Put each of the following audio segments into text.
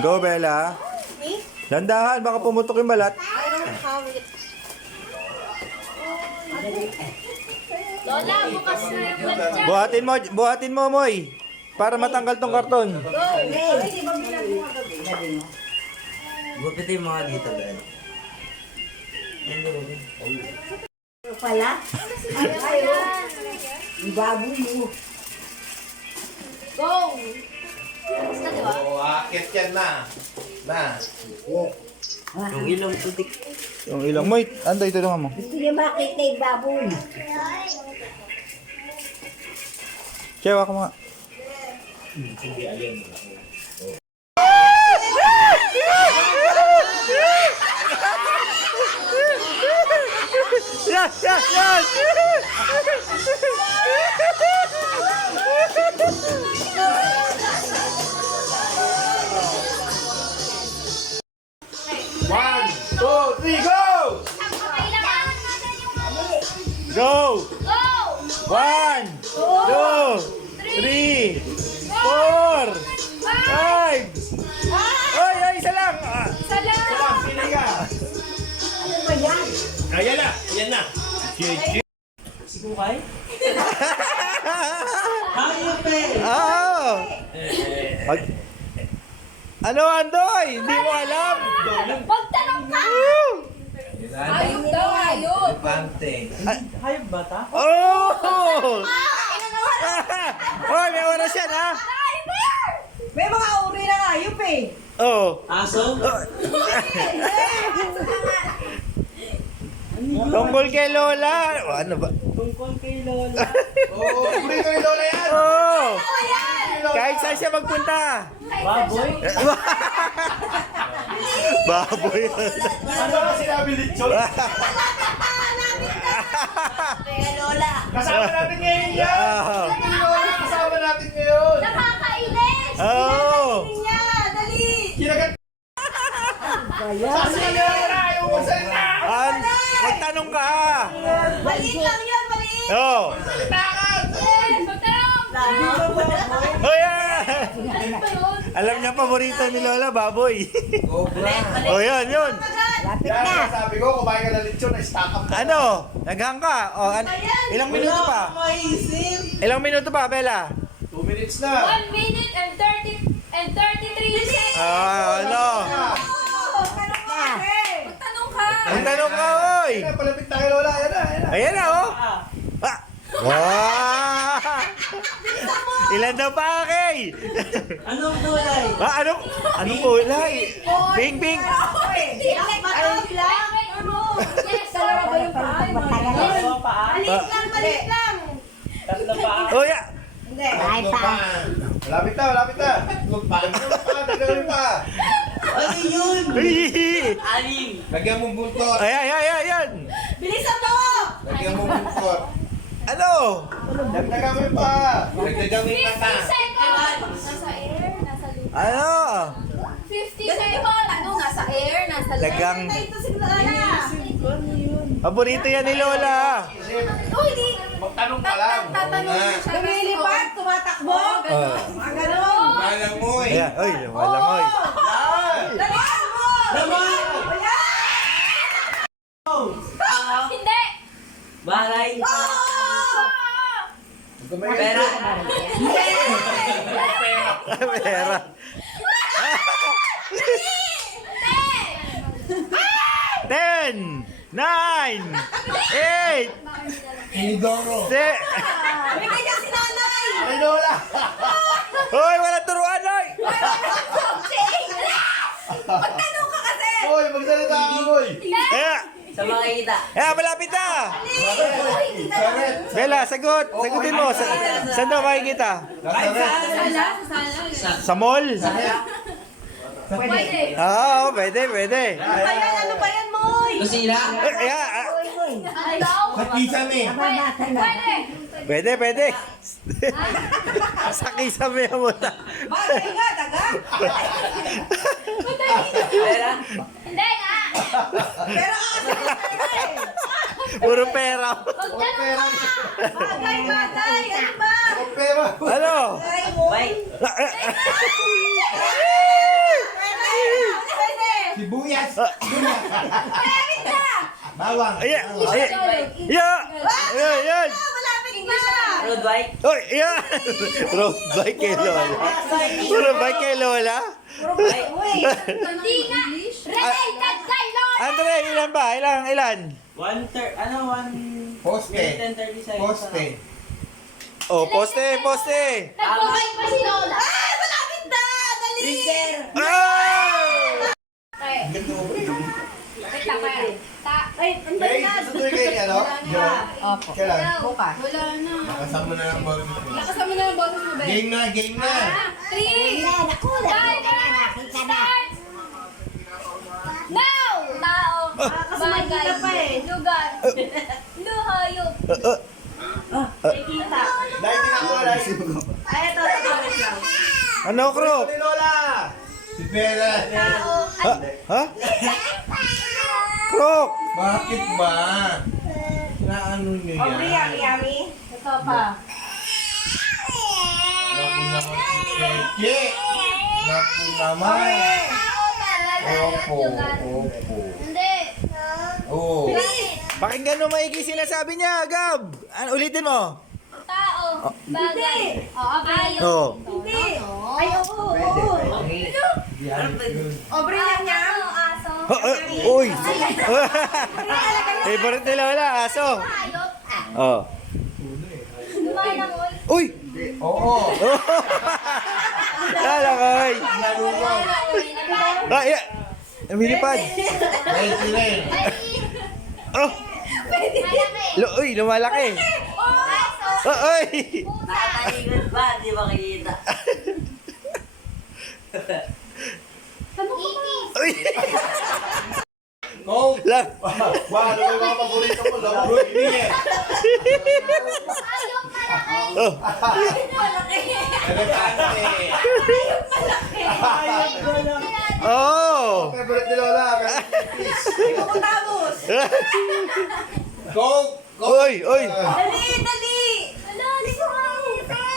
Go, Bella. Dandahan, baka pumutok yung balat. Lola, bukas na yung vlog dyan. Buhatin mo, Moy. Para matanggal tong karton. Gupitin yung mga dito, Ben. Pala? Ang baboy mo. Go! Basta, di ba? Oo, akit yan na. Yung ilong putik. Yung ilang, Moy. Anday, tulungan mo. Gusto niya makita yung baboy. Chewa ko mga. Yan! Yan! Yan! One, two, three, go! Kamay lang. Go! Go! 1, 2, 3, 4, 5. Oy, ay, isa lang. Salam! Pili ka. Ano ba yan? Ayan na, ayan na. Sikukay? Hayop eh! Oh. Ano, Andoy? Hindi mo alam. Magtanong ka! Ayok daw, ayok! Pante. Hayop ba ta? Oh! Oy, may oras yan, ha? May mga uri ng hayop eh. Oh. Aso? Tungkol kay Lola. O, ano ba? Tungkol kay Lola. Oo, burrito ni Lola yan. Oh! Kahit saan siya magpunta. Baboy? Baboy. Ano ba sinabi lechon? Kaya Lola. Kasama natin ngayon yan. Ah. Lola, kasama natin ngayon. Nakakainis! Oh! Niya, dali. Kinagat. Sasabi na lang na, ayaw mo salita. Magtanong ka. Maliit lang yan, maliit. Oh. Salitakan. Magtanong! Oh, yeah. Ano ba yun? Alam niya paborito ni Lola, baboy. Cobra. Oh, yun. Lapit Yan, na. sabi ko, kumain ka ng lechon, stock up. Ano? Naghang ka? Oh, ilang minuto pa? Ilang minuto pa, Bella? 2 minutes na. 1 minute and 33 seconds! Ano? Magtanong ka! Ang tanong ka, oy! Ayan na, palapit na kay Lola. Ayan na, ayan na. Ayan na, oh! Ah! Wow! Ilan daw pa, Kay? Anong kulay? Anong kulay? Bing, bing! Yes, dalawa ba yung paa? Dalawa paa? Maliit lang. Tatlo paa? Oh, yeah! Hindi. Ay, pa. Malapit na, malapit na. Bakit mo pa, dagdagan pa. Ano yun? Hihihi. Aling? Lagyan mong buntot. Ayan! Bilisan mo! Lagyan mong buntot. Ano? Dagdagan mo pa. Dagdagan mo 50 yung mata. seconds! Nasa air, nasa lupa. Ano? 50 seconds! Ano? Nasa air, nasa land. Lagang. Ito si Lola. Paborito yan ni Lola. Oh, hindi. Magtanong ka lang. Tatanungin siya. Lumilipad, tumatakbo. Ang gano'n. Malang mo eh. Ayan, oy, walang oy. Dalihan mo! Laman! Hindi! Bahay? Pera? Pera. 10, 9, 8, Inidoro. May kanya si nanay. Ay, Lola. Hoy, walang turuan, oy! Magtanong ka kasi. Hoy, magsalita ka, boy. Sa makikita. Malapit na! Saret. Bella, sagutin mo. Saan daw makikita? Saret. Sa mall? Pwede. Oo, pwede. Ano ba yan, Moy? Kusina? Ano daw? Kisame. Pwede. Pwede. Sa kisame mo na. Bagay nga, taga. Pera? Hindi nga. Pero kasi Puro pera. Magtanong ka. bagay. Ano ba? Pero. Ano? Ay, Moy. Bye. Yes! Bawang. Ayan! Ayan! Ayan! Ayan! Malapit na. Road bike. Oy! Ayan! Road bike kay Lola. Road bike kay Lola? Hindi nga. Related kay Lola. Andre, ilan ba? Ilan? 1:30. Poste. 10:30 Poste. Oh, poste! Nagpapay pa si Lola. Ay, malapit na. Dali. Freezer. Ah! Okay. Ganito mo ba yun? Wait lang kaya. Ay, ang Hey, balikat. susunod kayo niya, no? Opo. Kailan? Bukas. Wala na. Kasama na ng boses mo. Nakasama na ang boses mo, Ben. Game na, game na. 3, start! Now! Tao. kasi makikita pa eh. Lugar. Luhayop. May kita. Dahil tinakula, dahil. Ay, ito. Wait lang. Ano, Krok? Ni Lola! Si Bella. Ha? Krok! Bakit ba? Naano niyo yan? Aubrey, yummy. Ito pa. Naku naman si Peche. Naku naman. Tao talaga. Opo, Lugar. opo. Hindi. Oo. Pakinggan mo maigi sinasabi niya, Gab! Ulitin mo. Tao. Bagay. Ayos. Oh. Hindi. Ay, oo. Aubrey lang niya. Aso. Uy! Favorite ni Lola, aso. Hayop. Oh. Lumalangoy. Uy! Oo. Lalakay! Ah, yeah! Lumilipad! Dahil sila eh. Oh! Uy, lumalaki! Aso. Oh, uy! Nakatalikod ba? Di ba kita? Itis. Uy! Go! Lang! Wow, ano ba yung mga paborito ko? Love fruit beer. Hayop malaki. Oh! Elegante. Oh! Favorite ni Lola. Please. Tapos. Go! Go! Uy! Uy! Dali, dali. Ala, di ko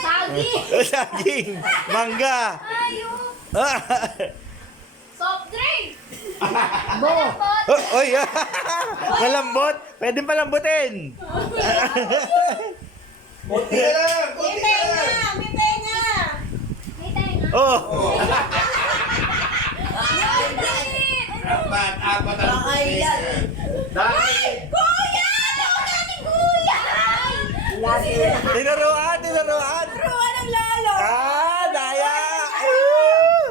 Sagi. Saging! Mangga! Hayop. Ah! Soft drink. Malambot. Oh, uy! Malambot! Pwede palambutin! Kunti ka lang! Kunti ka lang! May tenga. May tenga. Oh! Apat ang Nakailan. Dami! Kuya! Ako natin, kuya! Tinuruan! Tinuruan! Turuan ng lalo. Ah! Daya!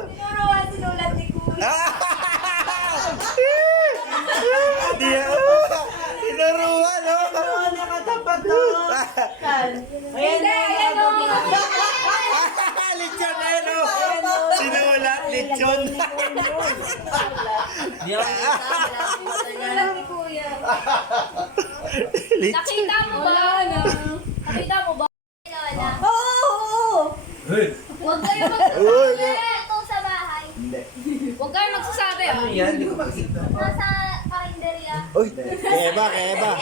Tinuruan sinulat ni kuya. Tinuruan, oh! Nakatapat doon. Ayan na, ayan o. Lechon na yun, oh! Sinulat, lechon! Di ba kita? Sinulat ni kuya. Lechon! Nakita mo ba? Nakita mo ba? Lola. Oo. Huwag kayo Uy, magsasabi sa bahay. Huwag kayo magsasabi. Ano yan? Di ko makita. Nasa karinderya. Uy! Keba, keba!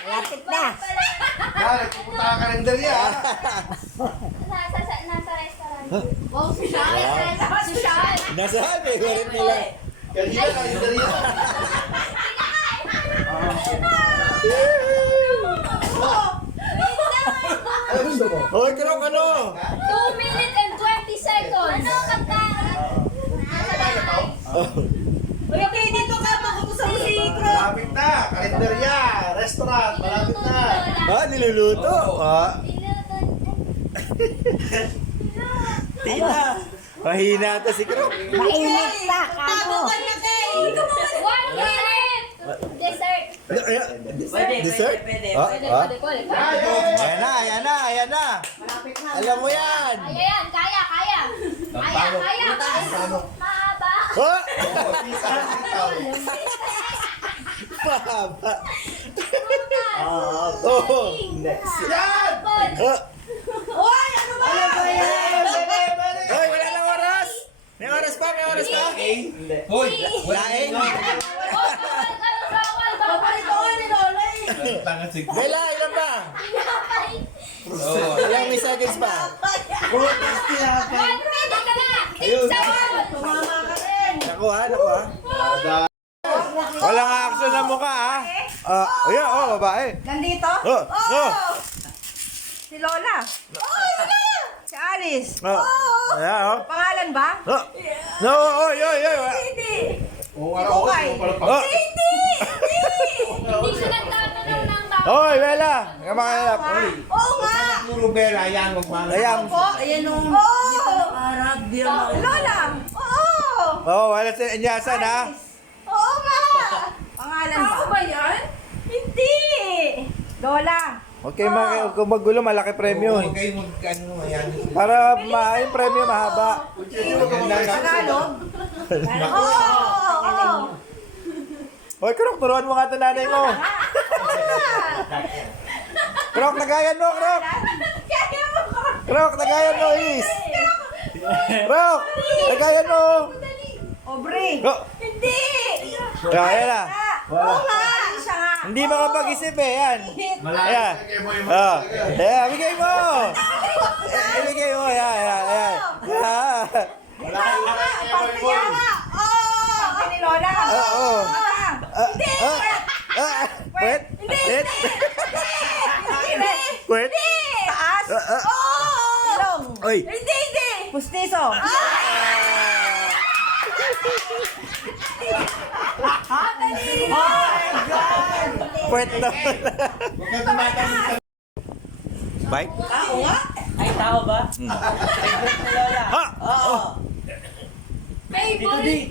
Lapit na. Nagpupunta ka kalendarya. Nasa restaurant. Oh, social. Social. Nasaan? Favorite nila. Kanina kalendarya. Ano gusto mo? Hoy, Krok, ano? 2 minutes and 20 seconds. Ano pagkain? Nasa bahay. Uy, okay, dito ka. Makutusan mo si Kro. Malapit na! Kalendarya! Restaurant! Malapit Niluto na! ni Lola. Ah, niluluto? Ah, Niluto. tita! Mahina to si Krok. Mainit pa, kamo. 1 minute. Dessert. Pwede, Dessert? pwede. Ah, Pwede, ah. pwede. Ayan na, ayan na, ayan na. Alam mo yan. Kaya yan, kaya. Kaya. Mahaba. Oh! Sitaw, sitaw. Mahaba. Oh! Yan! Oh! Uy, ano ba? Hoy, wala na oras! May oras pa, may oras pa! Hoy! Laing! Paborito ko ni Lola eh. Tanga si Bella, ilan ba? Oh. Ilang may seconds pa? 1 minute ka na. 6 seconds. Tumama ka rin. Nakuha. Walang action na mukha, ha? Ayan, babae. Nandito? Si Lola. Si Alice. Ayan, oh. Pangalan ba? No, oy. Hindi. Oo, Si Kukay. Hindi siya nagtatanong ng tao. Oy, Bella. Kamakilap. Oo nga. Puro Bella, yan, magmahal. Ayan. Opo. Ayan o. Arab, di Lola. Oo. Wala sa inyasan, ha? Oo nga. Pangalan ba? Tao ba yan? Hindi. Lola. Okay, kung magulo, malaki premyo. Huwag kayo mag-ano, ayan. Para yung premyo mahaba. Tagalog. Oo. Hoy, Krok, turuan mo nga ito nanay mo. Krok, nagayan mo, Krok. Kaya mo ko. Krok, nagayan mo, Is. Krok, nagayan mo. Aubrey. Krok. Hindi. Ayan na. Oo nga. Siya nga. Hindi makapag-isip eh, yan. Malayo. Ayan. Ayan, bigay mo. Ibigay mo, ayan. Parte niya nga. Parte ni Lola. Oo. Hindi. Pwet? Pwet? Pwet? Taas. Ilong. Oy. Hindi. Pustiso. Pwet na. Huwag ka tumatanong sa... Bike? Tao nga. Ay, tao ba? Favorite ni Lola. Ha? Oo. Favorite.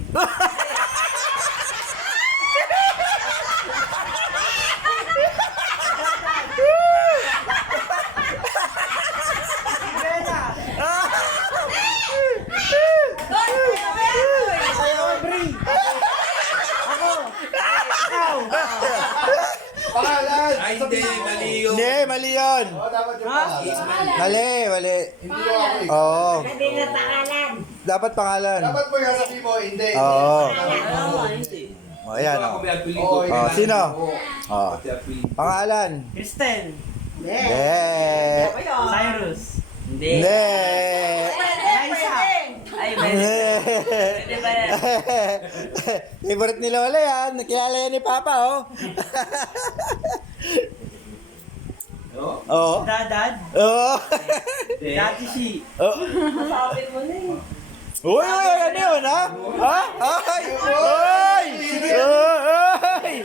Pangalan! Ay, hindi, mali yun. Hindi, mali yun. Oo, dapat yung pangalan. Mali. Hindi ko ako eh. Oo. Hindi na pangalan. Dapat pangalan. Dapat mo yung sabi mo, hindi. Oo. Oo, hindi. Ayan, Ako may apelido. Oo, Oh, sino? Oo. Oh. Pati apelido. Pangalan. Kristen. Hindi. Cyrus. Hindi. Hindi. Ay, pwede ba yan? Favorite ni Lola yan. Nakilala yan ni Papa, oh. No? Oo. Dadad. Oo. Hindi. Dati si. Oh. Sabi mo na eh. Uy, ano yun, ha? Ha? Ay! Ay! Ay!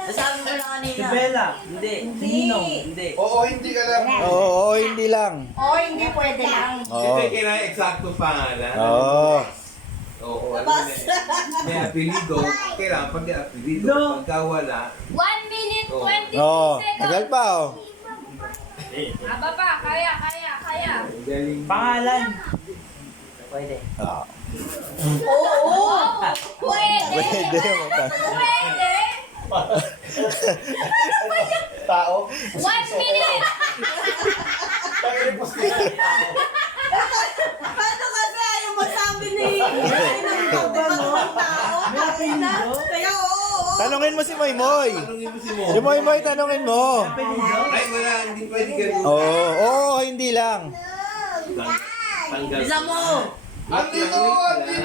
Nasabi mo na kanina. Si Bella. Hindi. Ninong. Hindi. Oo, hindi ka lang. Oo, hindi lang. Oo, hindi pwede lang. Oo. Hindi kailangan eksakto pangalan. Oo. Oo, ano may apelido. Kailangan pag may apelido. No. Pagka wala, 1 minute, 23 Oo. seconds. Tagal pa, oh. Aba pa, kaya. ang galing. Pangalan. Pwede. Ah. Oo. Pwede. Pwede mo pa. Pwede. Tao. 1 minute. Pakilipos nila. Paano kasi ayaw masabi ni ng tao? Kaya oo. Tanungin mo si Moymoy. Tanungin mo si Mo. Si Moymoy, tanungin mo. Ay, wala. Hindi pwede ganun. Oo, hindi lang. Tanggal. Bisa mo. Andito!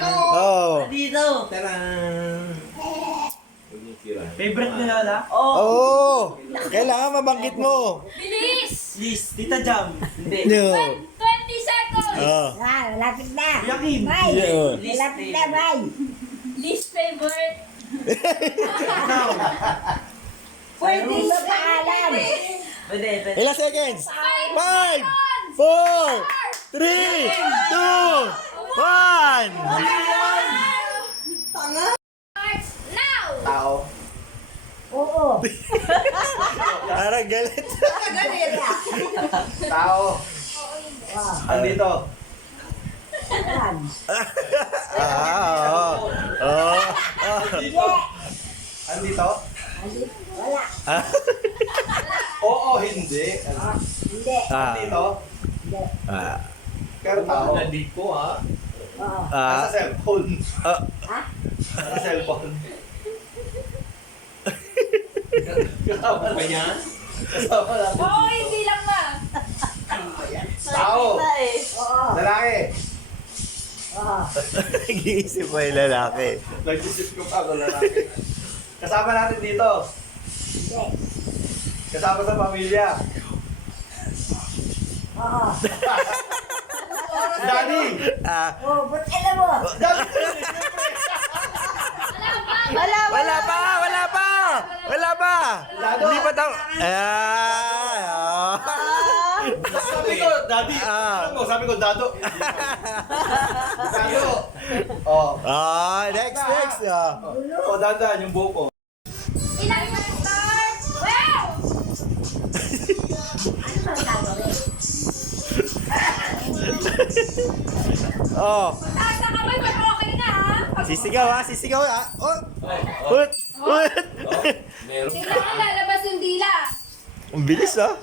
Oo. Dito. Tarang! Huwag yung sira. Favorite ni Lola? Oo. Kailangan mabanggit mo. Bilis. Liz. Tita Jam. Hindi. No. 20 seconds. Oo. Malapit na. Kuya Kim. Yun. Malapit na, bay. Least favorite. Ikaw. Pwede sa pangalan. Pwede. Ilang seconds? 5, 4, 3, 2, 1. Starts now. Tao. Oo. Parang galit. Tao. Andito. Oo. Oo. Andito? Wala. Oo, hindi. Hindi. Andito? Ah. Pero tao. Nandito, ha? Oo. Nasa cellphone. Ah. Nasa cellphone. Kasama ba yan? Kasama lang. Oo, hindi lang ba? Tao. Oo. Lalaki. Nag-iisip pa yung lalaki. Nag-isip ko pa ako lalaki. Kasama natin dito. Kasama sa pamilya. Daddy! Wala pa. Wala pa! Wala pa! Wala pa! Hindi pa daw. Sabi ko, Daddy! Ano mo? Sabi ko, Dado! Dado! Oh. Next. Oh, dandan yung buhok ko. Ilang na start? Wow! Oh. Taas na kamay, pero okay na ha? Sisigaw ha, Oh. Hut. Tingnan ko lalabas yung dila. Ang bilis ha.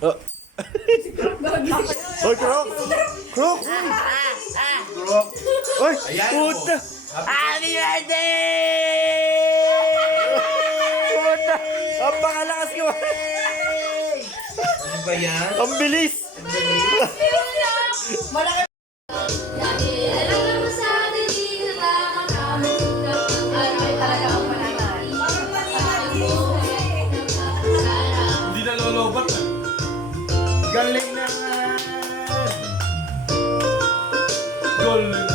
Oh. Hoy, Krok! Krok! Hoy! Puta! Happy birthday! Puta! Ang pakalakas ko! Ano ba yan? Ang bilis! Malaki. Lagi alam mo sa atin, di na nakakamaga. Aray talaga ang pananay. Hindi na lolobat na. Galing na nga! Galing!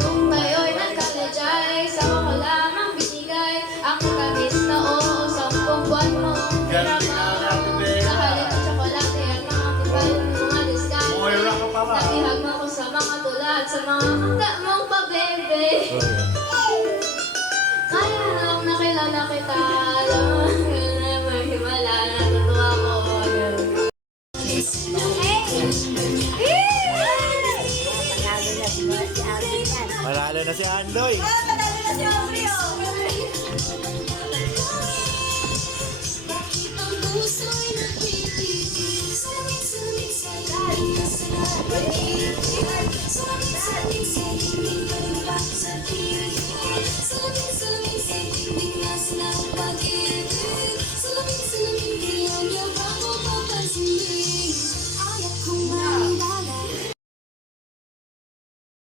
Nung ngayon nagkalajay, sa ko lamang binigay ang matamis na oo, 10 buwan mo. Galing na natin, Bea. Nakalit ang tsokolate at mga tibay ng mga diskarte. Moira ka pa ba? Natihag mo ko sa mga tulad, sa mga kanta mong pabebe. Kaya nung nakilala kita, alam mo na mahimala, natutuwa ko. Manalo na si Andoy! Madali na si Aubrey, oh. Bakit ang puso'y nakikinig? Sulit-sulit sa lahat na sa'yo.